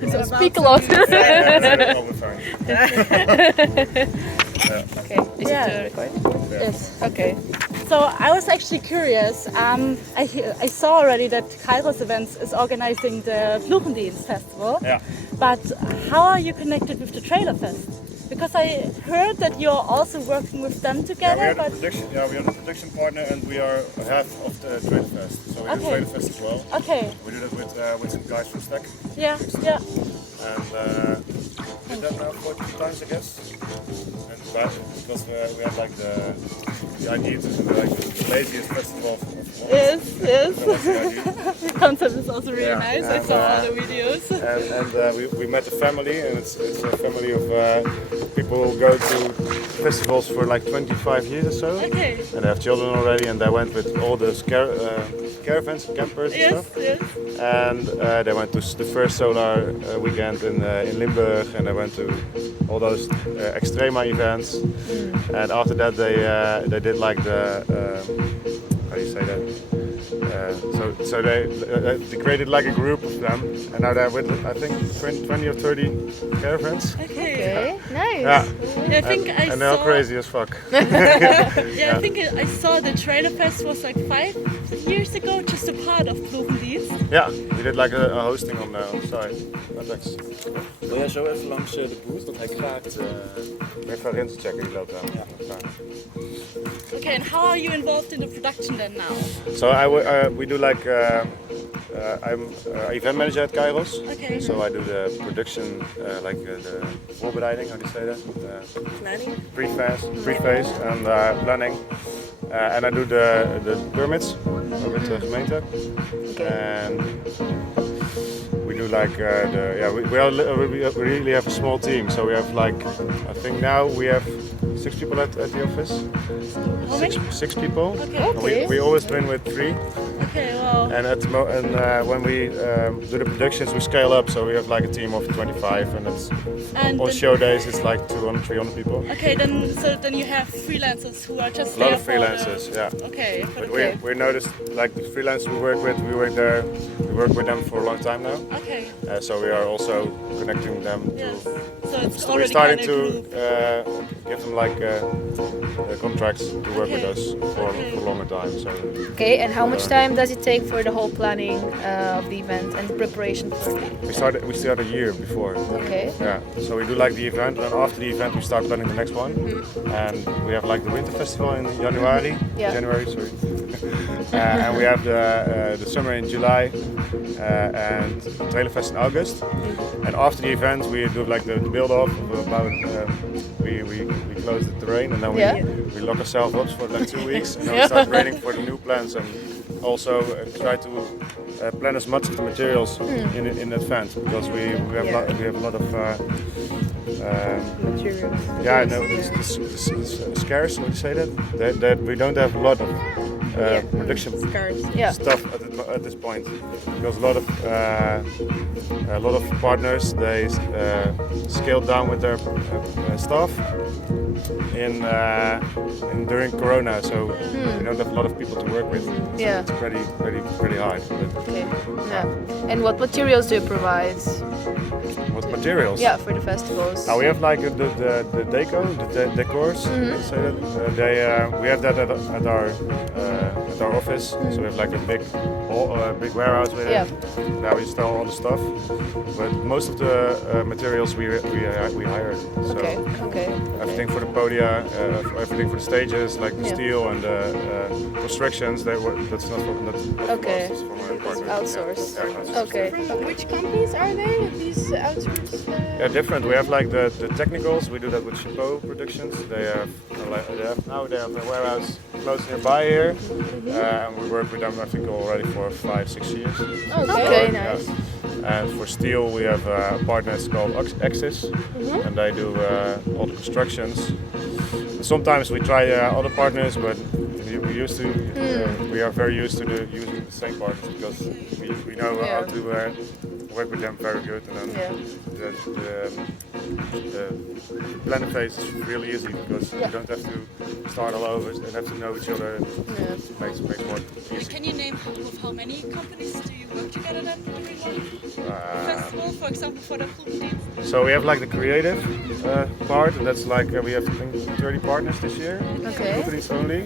So speak a lot. Okay, is it recording? Yes. Okay. So I was actually curious. I saw already that Kairos Events is organizing the Fluchendienst Festival. Yeah. But how are you connected with the Trailer Fest? Because I heard that you're also working with them together. We are the production partner, and we are half of the Trailer Fest. So we do Trailer Fest as well. Okay. We do that with some guys from Stack. Yeah. And we did that now 40 times, I guess. And because we had like the idea to do like the laziest festival of Yes. that was the idea. The concept is also really nice. I And, saw all the videos. And we met a family, and it's a family of people who go to festivals for like 25 years or so. Okay. And they have children already, and they went with all the caravans, campers and stuff. Yes. And they went to the first solar weekend in Limburg, and they went to all those Extrema events. And after that, they did like the how do you say that? So they created like a group of them, and now they're with I think 20 or 30 caravans. Okay, nice. Yeah, I think and they're all crazy as fuck. I think I saw the Trailer Fest was like 5 years ago, just a part of Fluchendienst. Yeah, we did like a hosting on the side. Thanks. Wil jij zo even langs de booth, want hij kraakt. Even Rens checken, die loopt aan. Okay, and how are you involved in the production then now? So we do like I'm event manager at Kairos. Okay. So I do the production, like the voorbereiding, how do you say that? Planning. Pre-phase and planning. And I do the permits with the gemeente. And we do like we really have a small team. So we have like, I think now we have 6 people at the office. How many? Six people. Okay. And we always train with 3. Okay, well. And when we do the productions, we scale up. So we have like a team of 25, and it's And on then- show days it's like 200, 300 people. Okay, then you have freelancers who are just A lot there of freelancers, yeah. Okay, But okay. we noticed like the freelancers we work with, we work with them for a long time now. Okay. So we are also connecting them Yes. to. So it's So we're already starting kind of to give them like contracts to work with us for a longer time. So Okay, and how much time does it take for the whole planning of the event and the preparation for it? we start a year before. Okay. Yeah, so we do like the event, and after the event we start planning the next one. And we have like the winter festival in January. Yeah. January, sorry. And we have the summer in July, and Trailer Fest in August. And after the event we do like the build-off of about we close the terrain, and then we lock ourselves up for like 2 weeks, and then we start waiting for the new plans, and also try to plan as much of the materials in advance, because we have a lot of Materials. yeah, no, it's scarce. Would you say that we don't have a lot of production Yeah. stuff at this point, because a lot of partners they scaled down with their staff in during Corona, so we don't have a lot of people to work with. So Yeah. it's pretty hard. But Okay. Yeah. And what materials do you provide? what materials? Yeah, for the festivals. Now we have like the decors. So we have that at our office. So we have like a big warehouse with Yeah. it. Now we store all the stuff. But most of the materials we hire. So Okay. Okay. everything for the podia, everything for the stages, like the Yeah. steel and the constructions. That's not from Okay. us, it's from our partner. Outsourced. Yeah. Okay. Which companies are they? These outsourced? Yeah, different. We have like the technicals. We do that with Chapeau Productions. They have a warehouse close nearby here, and we work with them I think already for 5-6 years. Okay, Yeah. nice. And for steel, we have a partner it's called Axis, and they do all the constructions. Sometimes we try other partners, but we are very used to using the same partners, because we know how to work with them very good, and then the planning phase is really easy because you don't have to start all over and have to know each other. And it makes more easy. Can you name with how many companies do you work together then during one festival, for example, for the Ploegendienst? So we have like the creative part, and that's like we have I think 30 partners this year. Okay. Companies only.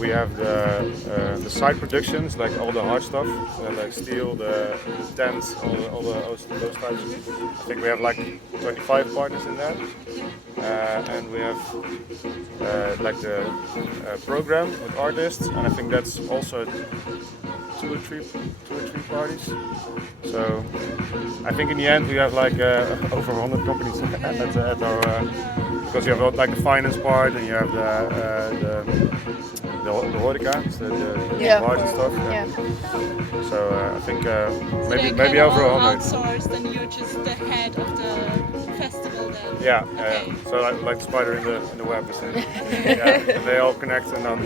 We have the side productions, like all the hard stuff, like steel, the tents, all those types. I think we have like 25 partners in that, and we have like the program with artists, and I think that's also two or three parties. So I think in the end we have like over 100 companies at our because you have like the finance part, and you have the horeca, the bars and stuff. Yeah. So I think So maybe they're over kind of 100. outsourced, and you're just the head of the festival then. Yeah, Okay. so like the spider in the web, and they all connect, and then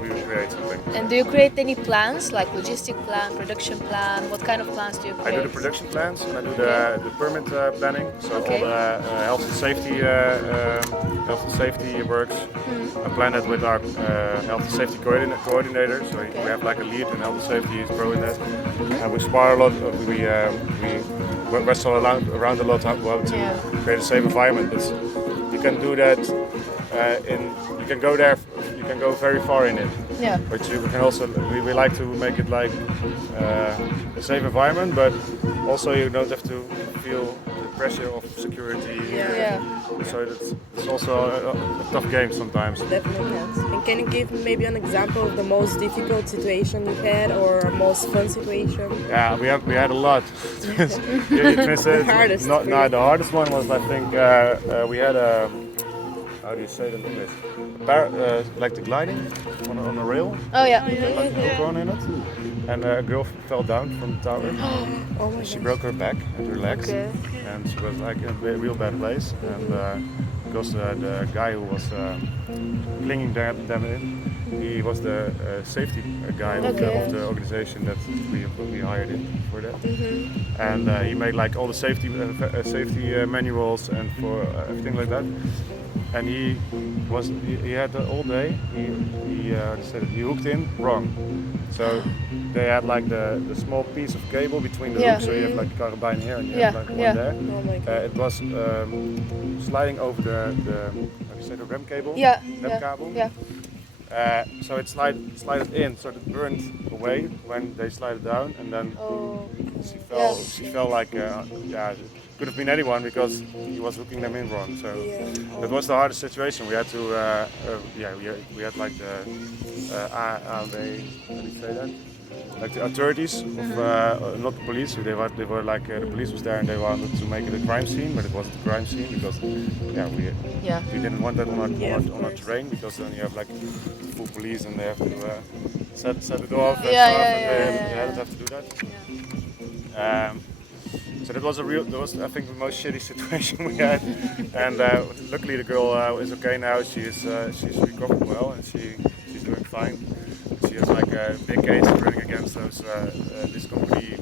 we create something. And do you create any plans, like logistic plan, production plan? What kind of plans do you I create? do the production plans, and I do the permit planning, so Okay. all the health and safety works. I plan it with our health and safety coordinator. So we have like a lead in health and safety, he's pro in that, and we spar a lot. We wrestle around a lot how to create a safe environment. But you can do that you can go there. You can go very far in it. Yeah. But you can also, we like to make it like a safe environment, but also you don't have to feel the pressure of security. Yeah. So it's also a tough game sometimes. Definitely has. And can you give maybe an example of the most difficult situation you had or most fun situation? Yeah, we had a lot. The hardest for No, you? the hardest one was, I think we had a, how do you say it in English? Like the gliding on a rail. Oh yeah. Like a hook on in it, and a girl fell down from the tower. Oh my She god. broke her back and her legs, Okay. and she was like in a real bad place. And because the guy who was clinging them in, he was the safety guy of the organization that we hired in for that. And he made like all the safety manuals and for everything like that. And he had the all day. He hooked in wrong. So they had like the small piece of cable between the hooks, so you have like a carabine here and you have like one there. Oh my god. It was sliding over the how do you say, the rem cable. Yeah. Rem cable. Yeah. So it slided in, so it burned away when they slid down, and then Oh. she fell. She fell like could have been anyone because he was hooking them in wrong. So that was the hardest situation. We had to we had like the AAV, how do you say that? Like the authorities of not the police. So they were like the police was there and they wanted to make it a crime scene, but it wasn't a crime scene because we didn't want that on our terrain, because then you have like full police and they have to set it off and stuff, and they don't have to do that. So that was I think the most shitty situation we had, and luckily the girl is okay now. She's recovered well and she's doing fine. She has like a big case running against this company.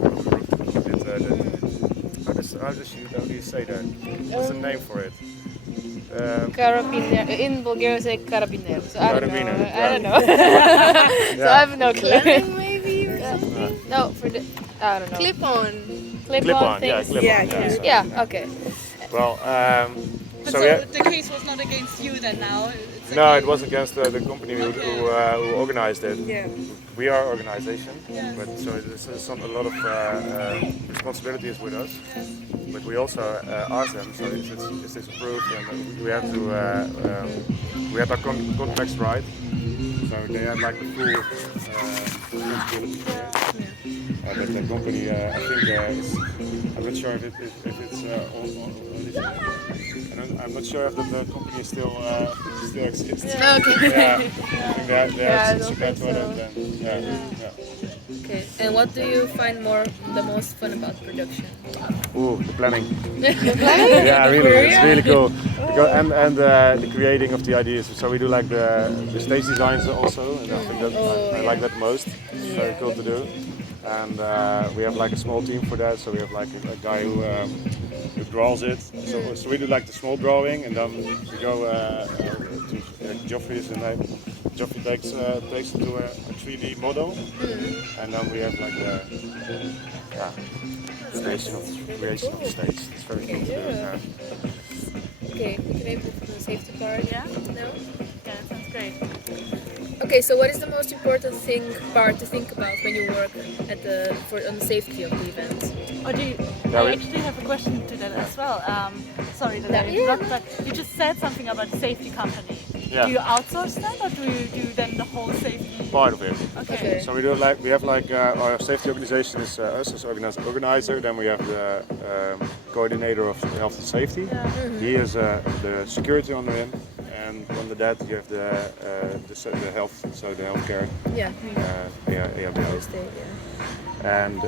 How do you say that? What's the name for it? Carabiner. In Bulgaria, say carabiner. So I don't know. Carabiner, I don't know. So I have no clue. Maybe or something. No, for the I don't know. Clip-on. Clip-on, things. Clip-on. Yeah, Yeah. Okay. Well, But so so yeah. the case was not against you then now? It's No, okay. it was against the company who organized it. Yeah. We are an organization, but so there's a lot of responsibilities with us. But we also asked them, so is this approved? And we had to we had our contracts right, so they had like the full responsibility there. But the company, I think, I'm not sure if it's on this. I'm not sure if the company still exists. Okay. Yeah, I think they I have don't some think for so. that then. Yeah. Okay. And what do you find the most fun about production? Ooh, the planning. Yeah, really, it's really cool. Because, and the creating of the ideas. So we do like the stage designs also, and I think that I like that most. It's very cool to do. and we have like a small team for that. So we have like a guy who draws it. So we do like the small drawing, and then we go to Geoffrey is the name. Geoffrey takes it to a 3D model, and then we have like the creation of the stage. It's very cool to do. Okay, we can maybe move to the safety part. Yeah? No? Yeah, that sounds great. Okay, so what is the most important part to think about when you work on the safety of the event? Or do you, Yeah, I actually have a question to that as well. Sorry that I interrupt, but you just said something about a safety company. Yeah. Do you outsource that, or do you do then the whole safety? Part of it. Okay. So we have like our safety organization is us as organizer. Then we have the coordinator of health and safety. He is the security under him, and under that you have the health, so the healthcare. Yeah. And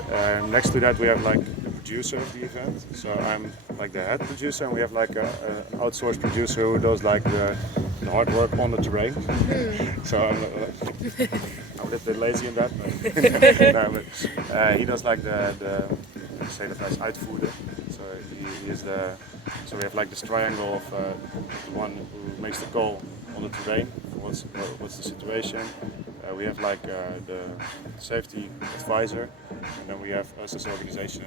next to that we have like the producer of the event. So I'm like the head producer, and we have like an outsourced producer who does like the hard work on the terrain. So I'm a little bit lazy in that, but, no, but he does like the say that as uitvoerder. So he is the. So we have like this triangle of the one who makes the call on the terrain. What's the situation? We have like the safety advisor, and then we have us as an organization.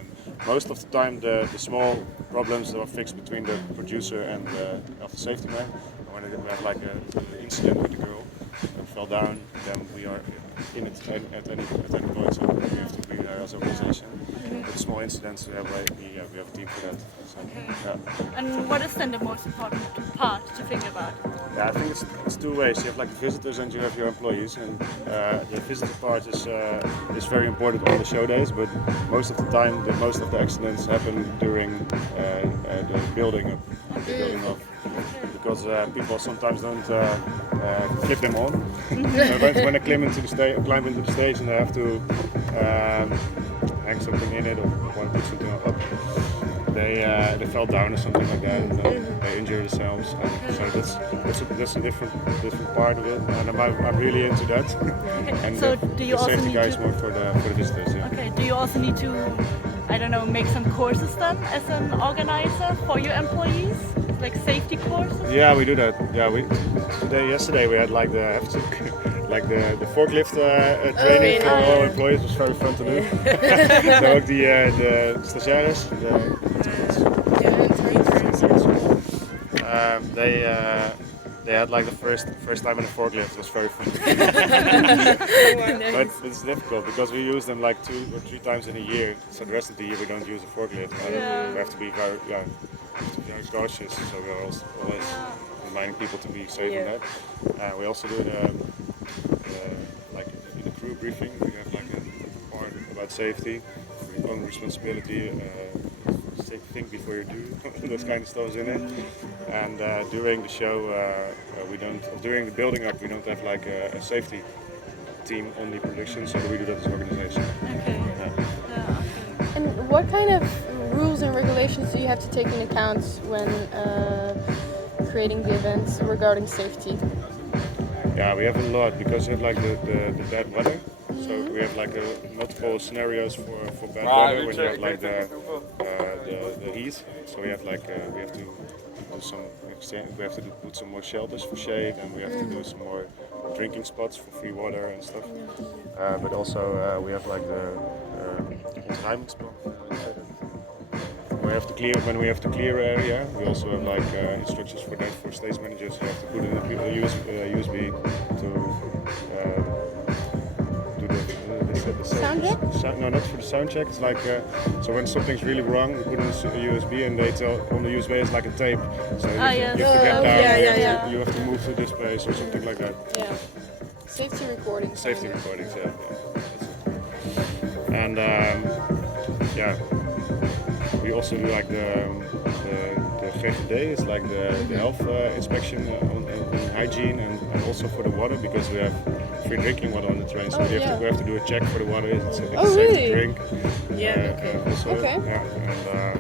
Most of the time the small problems are fixed between the producer and the health and safety man. When we have like an incident with the girl and fell down, then we are in it at any point, so we have to be there as an organization. With small incidents, we have a team for that. So, yeah. And what is then the most important part to think about? Yeah, I think it's two ways. You have like the visitors and you have your employees, and the visitor part is very important on the show days. But most of the time, most of the accidents happen during the building up, because people sometimes don't clip them on. So when they climb into the stage and they have to hang something in it or want to put something up, they fell down or something like that, and they injure themselves. And so that's a different part of it, and I'm really into that. And So do you the also safety need guy is to? more for the visitors. Yeah. Okay. Do you also need to, I don't know, make some courses then as an organizer for your employees, like safety courses? Yeah, we do that. Yeah, yesterday we had like the forklift training for all employees. It was very fun to do. So ook de stagiaires, they had like the first time in a forklift. It was very fun. But it's difficult because we use them like 2 or 3 times in a year. So the rest of the year we don't use a forklift. We have to be very cautious. So we're always reminding people to be safe in that. We also do like in the crew briefing. We have like a part about safety, your own responsibility. Think before you do. Those kind of stuff in it. And during the show, during the building up, we don't have like a safety team on the production, so we do that as an organization. Okay. And what kind of rules and regulations do you have to take into account when creating the events regarding safety? Yeah, we have a lot because we have like the bad weather. So we have like multiple scenarios for bad weather when you have like the heat. So we have like we have to put some more shelters for shade, and we have to do some more drinking spots for free water and stuff. But also we have like the when we have to clear area. We also have like instructions for that for stage managers. You have to put in a USB to the sound check? No, not for the sound check. It's like so when something's really wrong, we put in a USB, and they tell on the USB it's like a tape. So you have to get down. You have to move to this place or something like that. Yeah. Safety recordings. Safety recordings, yeah. And we also do like the GGD, it's like the health inspection on hygiene, and also for the water, because we have free drinking water on the train, so we have to do a check for the water. It's safe to drink. Also, Okay. Yeah,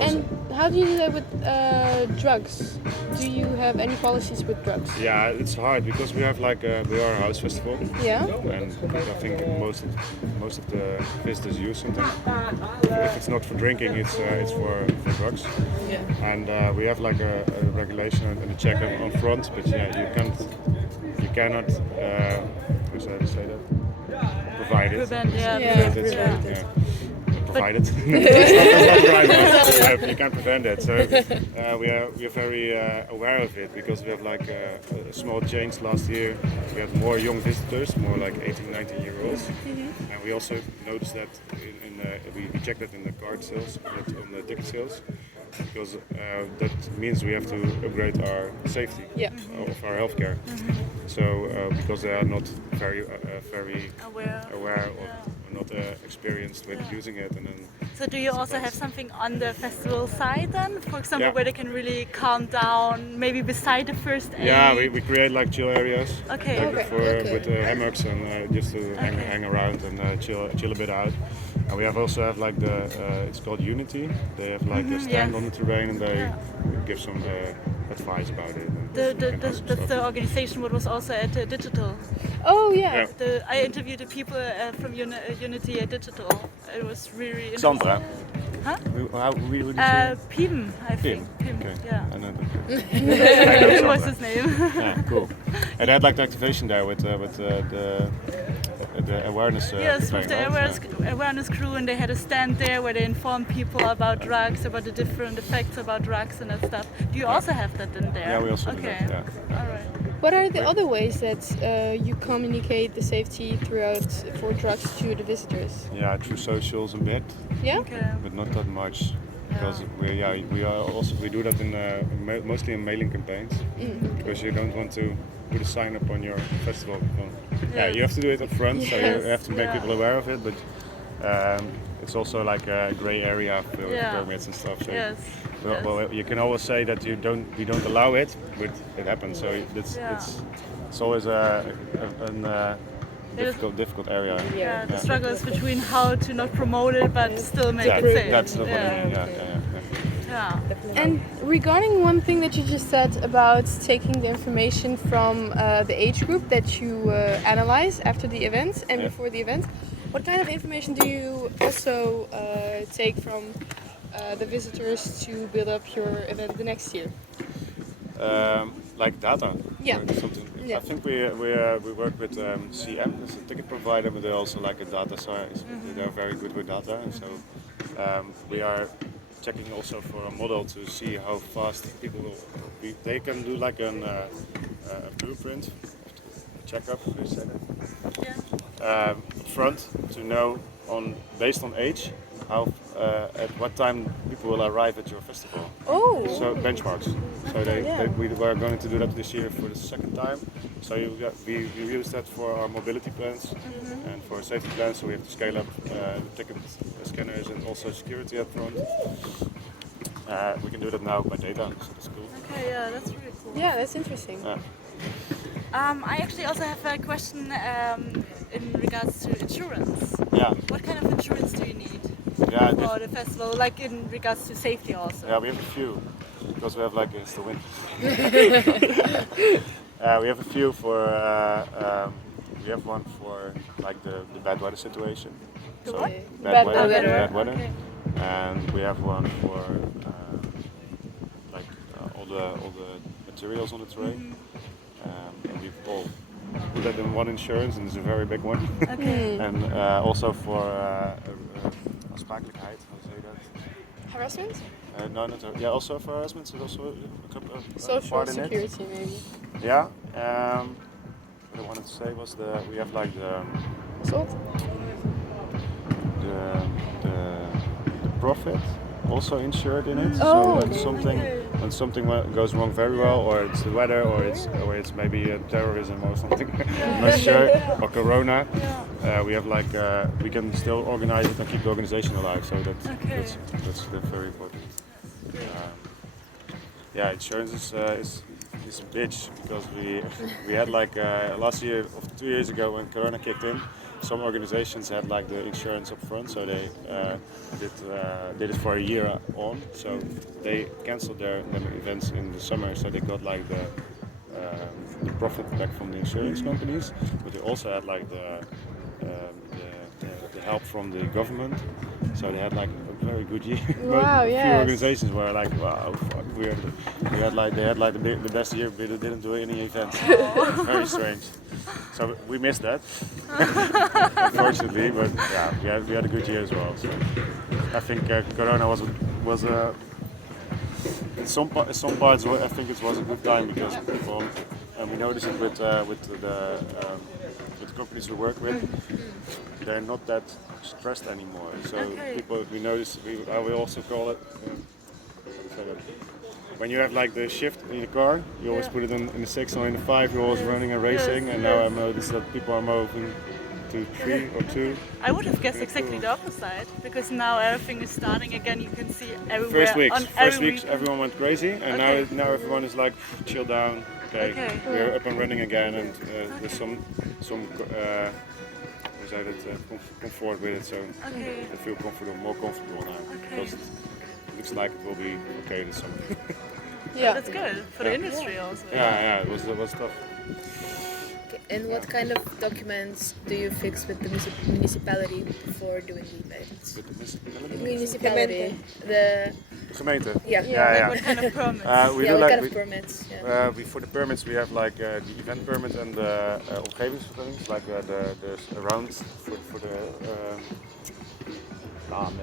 And how do you do that with drugs? do you have any policies with drugs? Yeah, it's hard because we have like we are a house festival, Yeah. and I think most of the visitors use something. If it's not for drinking, it's for drugs. Yeah. And we have like a regulation and a check on front, but yeah, you cannot how should I say that? Provide it. Prevent, yeah. Prevent it, prevent yeah. Provide it. It's not right, but you can't prevent it. So we are very aware of it because we have like a small change last year. We had more young visitors, more like 18, 19-year-olds, and we also noticed that we checked that in the card sales, on the ticket sales, because that means we have to upgrade our safety of our healthcare. So because they are not very aware or not experienced with using it, and then So do you also have something on the festival side then? For example, Yeah. where they can really calm down, maybe beside the first aid? yeah, we create like chill areas. Okay. Like with hammocks and just to hang around and chill a bit out. And we also have like it's called Unity. They have like a stand yes. on the terrain and they give some advice about it. and That's stuff. the organization what was also at Digital. Oh yeah. Yeah. I interviewed the people from Unity at Digital. It was really interesting. Sandra. Huh? Who did you? Pim, I think. Pim, Okay. yeah. I know What was Sandra. his name? Yeah, cool. And they had like the activation there with the awareness. Yes, with campaign, the right? awareness crew, and they had a stand there where they informed people about drugs, about the different effects about drugs and that stuff. Do you also have that in there? Yeah, we also do okay. that. Yeah. All right. What are the other ways that you communicate the safety throughout for drugs to the visitors? Yeah, through socials a bit, Yeah. Okay. but not that much. Because we do that in mostly in mailing campaigns because you don't want to put a sign up on your festival. Yeah, you have to do it up front, so you have to make people aware of it. But it's also like a grey area with permits and stuff. So Yes. well, you can always say that we don't allow it, but it happens. So it's always a difficult area. Yeah, the struggle is between how to not promote it but still make Yeah, it safe. that's what I mean. Yeah. Yeah. And regarding one thing that you just said about taking the information from the age group that you analyze after the event and Yeah. before the event, what kind of information do you also take from the visitors to build up your event the next year? Like data. Yeah. Or something. Yeah. I think we work with CM, as a ticket provider, but they're also like a data science. They're very good with data, and so we are checking also for a model to see how fast people will. They can do like a blueprint checkup. They say that. Up front to know based on age how at what time people will arrive at your festival. Oh. So benchmarks. So we were going to do that this year for the second time. So we use that for our mobility plans and for safety plans. So we have to scale up ticket scanners and also security up front. We can do that now by data, so that's cool. Okay, yeah, that's really cool. Yeah, that's interesting. Yeah. I actually also have a question in regards to insurance. Yeah. What kind of insurance do you need Yeah, for the festival, like in regards to safety also? yeah, we have a few because we have like it's the winter. We have a few for. We have one for like the bad weather situation. The So what? Bad Bad weather. weather. Bad weather. Okay. And we have one for like all the materials on the terrain. And we've all put that in one insurance, and it's a very big one. Okay. And also for aansprakelijkheid, how to say that? Harassment? No, not yeah. Also for harassment, so also a couple of Social part in it. security maybe. Yeah. What I wanted to say was we have like Assault? the profit also insured in it. Oh, so okay. when something goes wrong very well, or it's the weather, or it's maybe terrorism or something, I'm not sure, or Corona, we have like we can still organize it and keep the organization alive. So that's very important. Yeah, insurance is a bitch because we had like last year or 2 years ago when Corona kicked in, some organizations had like the insurance up front, so they did it for a year on. So they canceled their events in the summer, so they got like the profit back from the insurance companies, but they also had like the help from the government. So they had like a very good year. Wow, A few yes. organizations were like, wow, fuck, they had like the best year, but they didn't do any events. Very strange. So we missed that, unfortunately. But yeah, we had a good year as well. So I think Corona was in some parts. I think it was a good time because people, and we noticed it with the companies we work with. They're not that stressed anymore. So people, we notice, I will also call it, when you have like the shift in your car, you always put it in the 6 or in the 5, you're always running and racing, and now I notice that people are moving to 3 or 2. I would have guessed exactly the opposite, because now everything is starting again. You can see everywhere. First weeks everyone went crazy, and now everyone is like, chill down, okay. We're up and running again, and there's some comfort with it, so I feel more comfortable now, because it looks like it will be okay this summer. Yeah. That's good for the industry also. Yeah, it was tough. Okay. And what kind of documents do you fix with the municipality before doing the events? With the municipality? Municipality, the Gemeente. yeah. What kind of permits? We Yeah, do what like kind of permits? Yeah. for the permits we have like the event permit and the omgevingsvergunning, like the around for the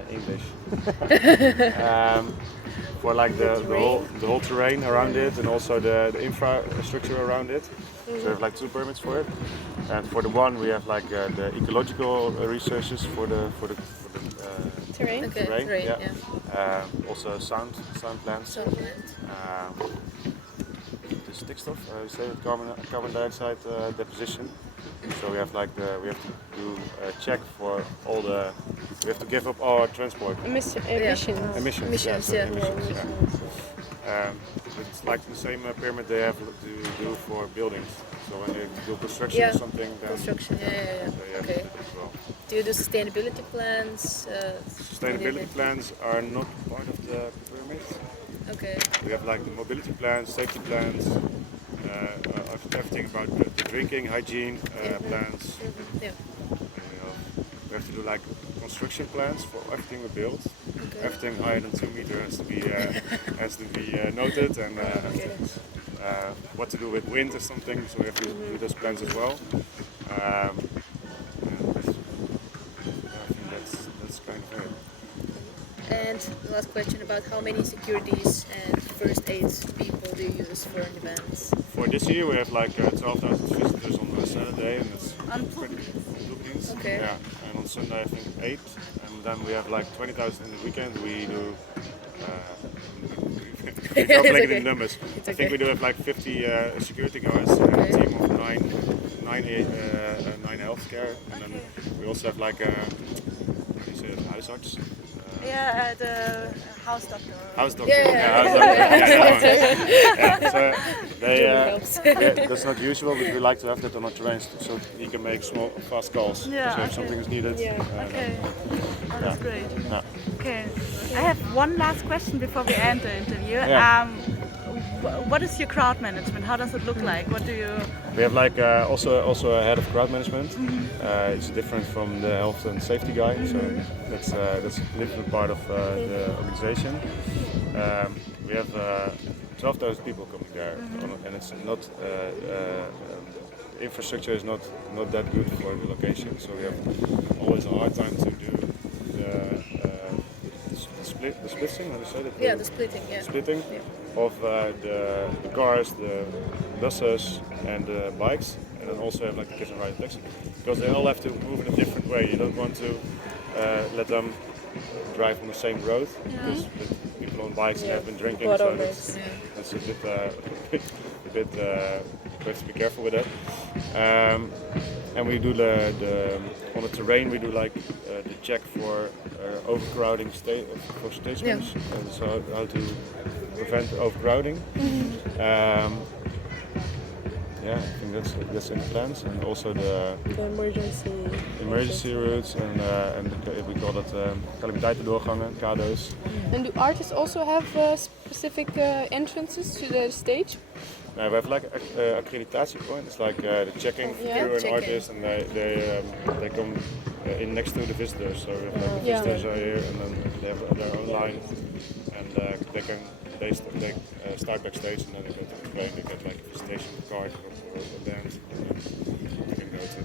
English. For like the whole terrain around it, and also the infrastructure around it. So we have like 2 permits for it. And for the one we have like the ecological researches for the Terrain. Okay, terrain. right, Yeah. Also sound plans. Sound plant. The stikstof, we say it, carbon dioxide deposition. So we have like we have to do a check for all the. We have to give up our transport Emissions. emissions. Emissions, so yeah. emissions, yeah. It's like the same permit they have to do for buildings. So when you do construction or something, then Construction, yeah. they have Okay. to do it as well. Do you do sustainability plans? Sustainability plans are not part of the permit. Okay. We have like the mobility plans, safety plans, everything about the drinking, hygiene plans. Yeah. We have to do like construction plans for everything we build. Okay. Everything higher than 2 meters has to be noted, and what to do with wind or something. So we have to do those plans as well. I think that's kind of it. And the last question about how many securities and first aid people do you use for an event? For this year, we have like 12,000 visitors on a Saturday, and it's pretty Philippines. Okay. Yeah, and on Sunday I think 8, and then we have like 20,000 in the weekend. We do. We calculate okay. the numbers. It's I think okay. we do have like 50 security guards and a team of 9 healthcare, and then we also have like a huisarts. The house doctor. House doctor. Yeah. House doctor. Yeah. So helps. that's not usual, but we like to have that on our trains so he can make small, fast calls. Yeah, So if something is needed. Okay. Oh, that's great. Yeah. Okay. I have one last question before we end the interview. Yeah. What is your crowd management? How does it look like? What do you? We have like also a head of crowd management. It's different from the health and safety guy, so that's a different part of the organization. We have 12,000 people coming there, and it's not infrastructure is not that good for the location, so we have always a hard time to do the splitting. How do you say that? Yeah, the splitting. Yeah. Splitting Yeah. of the cars, the buses, and the bikes, and then also have like the kids and ride taxi, because they all have to move in a different way. You don't want to let them drive on the same road because with people on bikes have been drinking, so that's a bit we have to be careful with that. And we do on the terrain we do like the check for overcrowding for stations, and so how to prevent overcrowding. yeah, I think that's in the plans, and also the The emergency routes and we call it calamiteitendoorgangen, CADO's. And do artists also have specific entrances to the stage? We have like accreditation point. It's like the checking Yeah. through an Check-in. artist, and they come in next to the visitors. So we have like the Yeah. visitors are here, and then they have their own line, and they start backstage, and then they go to the train. They get like a visitation card or a band, and then you can go to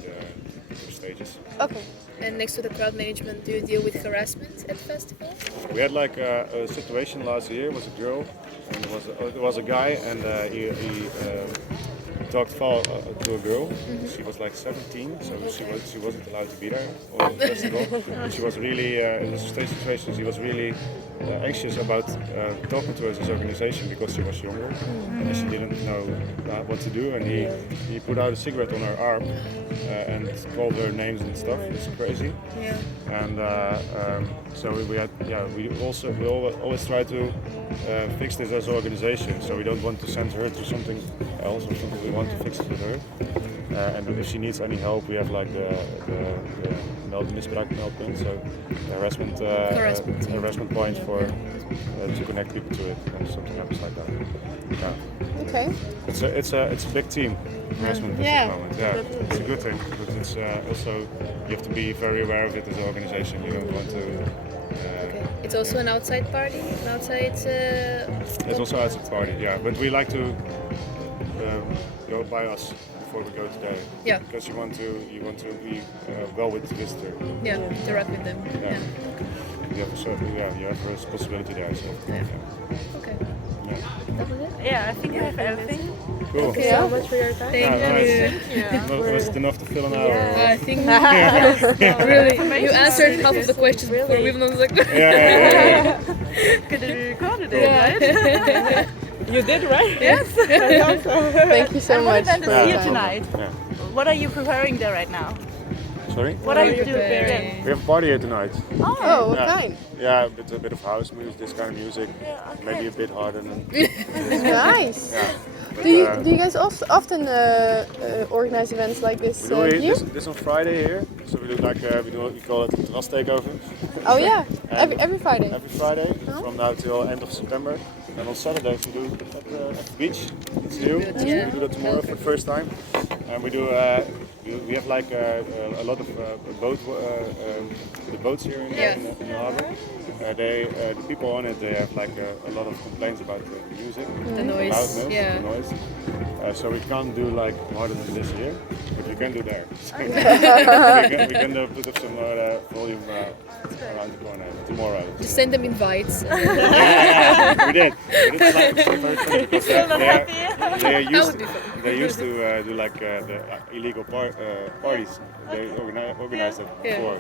the stages. Okay. And next to the crowd management, do you deal with harassment at the festival? We had like a situation last year. It was a girl, and it was a guy, and he talked foul to a girl. She was like 17, so she wasn't allowed to be there on the festival. And she was really in this stage situation. She was really anxious about talking to his organization because she was younger and she didn't know what to do. And he put out a cigarette on her arm and called her names and stuff. It's crazy. Yeah. And so we always try to fix this as an organization. So we don't want to send her to something else or something. We want to fix it with her. And if she needs any help, we have like the misbruikmeldpunt, so harassment point for to connect people to it when something happens like that. Yeah. Okay. It's a big team. Harassment Yeah. at the moment. Yeah, it's a good thing, but it's also you have to be very aware of it as an organization. You don't want to. Okay. It's also an outside party, an outside. It's also outside party, yeah. But we like to go by us before we go today. Yeah. Because you want to be well with the visitor. Yeah, interact with them. Yeah. Yeah. You have a responsibility there. So. Yeah. Yeah. Okay. Yeah. That was it. Yeah, I think we have everything. Cool. Okay. Yeah. So much for your time. Thank you. Was it enough to fill an hour? I think really you answered half of the questions before we even was like. Yeah. Could have recorded it, right? You did, right? Yes. Thank you so And what much event for is your here time. tonight? Yeah. What are you preparing there right now? Sorry? What are you preparing? doing? We have a party here tonight. Oh, what Yeah. kind? Yeah, a bit of house music, this kind of music. Maybe a bit harder than. Nice. Yeah. But, Do you guys often organize events like this we do here? this on Friday here. So we do like we call it a terras takeover. Oh yeah, And every Friday. Every Friday Oh. from now till end of September. And on Saturdays we do it at the beach. It's new. Yeah. We do that tomorrow for the first time. And we do we have like a lot of the boats here in the harbor. The people on it, they have like a lot of complaints about the music, The noise, loudness, yeah. the noise. So we can't do like harder than this here, but we can do there. So we can put up some volume around the corner tomorrow. Just send them invites. Yeah, we did. We did like, it's very funny because they used to do like the illegal parties. They organized it before,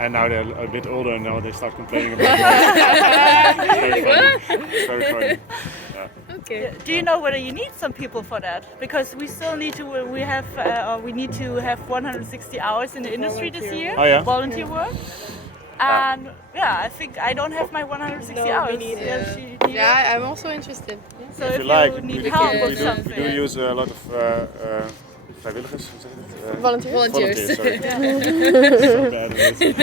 and now they're a bit older, and now they start complaining about it. It's very funny. It's very funny. Yeah. Okay. Do you know whether you need some people for that? Because we still need to. We need to have 160 hours in the industry this year. Oh, yeah? Volunteer work. And yeah, I think I don't have my 160 No, me hours. neither. Yes, do you? Yeah, I'm also interested. So If if you like, you need we help do, or we something. do use a lot of vrijwilligers. Hoe zeg je dat? Volunteers? Volunteers. Sorry. So bad at it.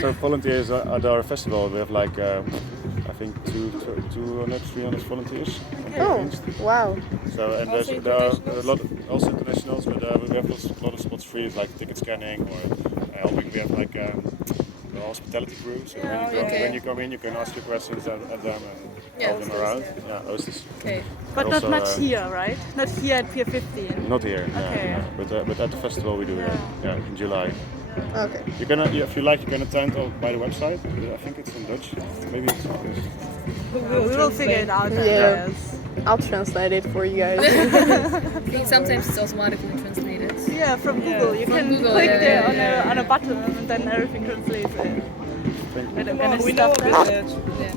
So volunteers at our festival, we have like I think 200, 300 volunteers. Oh, wow. So and Also there are a internationals? lot, also internationals, but we have a lot of spots free, like ticket scanning or helping. We have like a hospitality crew. So when you come in, you can ask your questions at them and help them around. Yeah, hostess. Okay. But Also, not much here, right? Not here at Pier 15. Not here, Okay. but at the festival we do. Yeah, in July. Okay. You can, if you like, you can attend by the website. I think it's in Dutch. Maybe it's in English. We will figure it out. Yeah. Yes. I'll translate it for you guys. I think sometimes it's automatically translated. Yeah, from Google. You From can Google, click yeah, there yeah, on a button and then everything translates in. Thank you. And I'm gonna We know stop a that. bit. Yeah.